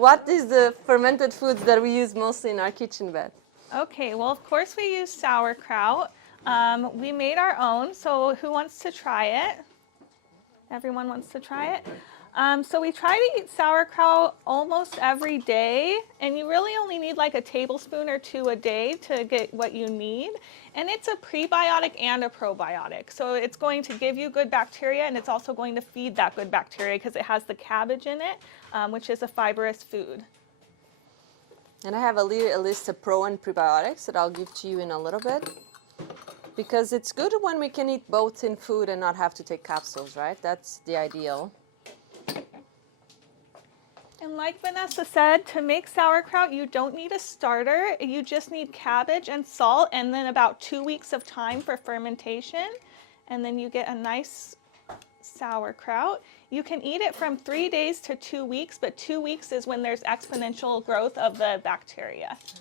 What is the fermented foods that we use mostly in our kitchen, Beth? Okay, well, of course we use sauerkraut. We made our own, so who wants to try it? Everyone wants to try it? So we try to eat sauerkraut almost every day, and you really only need like a tablespoon or two a day to get what you need. And it's a prebiotic and a probiotic. So it's going to give you good bacteria, and it's also going to feed that good bacteria because it has the cabbage in it, which is a fibrous food. And I have a list of pro and prebiotics that I'll give to you in a little bit. Because it's good when we can eat both in food and not have to take capsules, right? That's the ideal. And like Vanessa said, to make sauerkraut, you don't need a starter. You just need cabbage and salt and then about 2 weeks of time for fermentation. And then you get a nice sauerkraut. You can eat it from 3 days to 2 weeks, but 2 weeks is when there's exponential growth of the bacteria.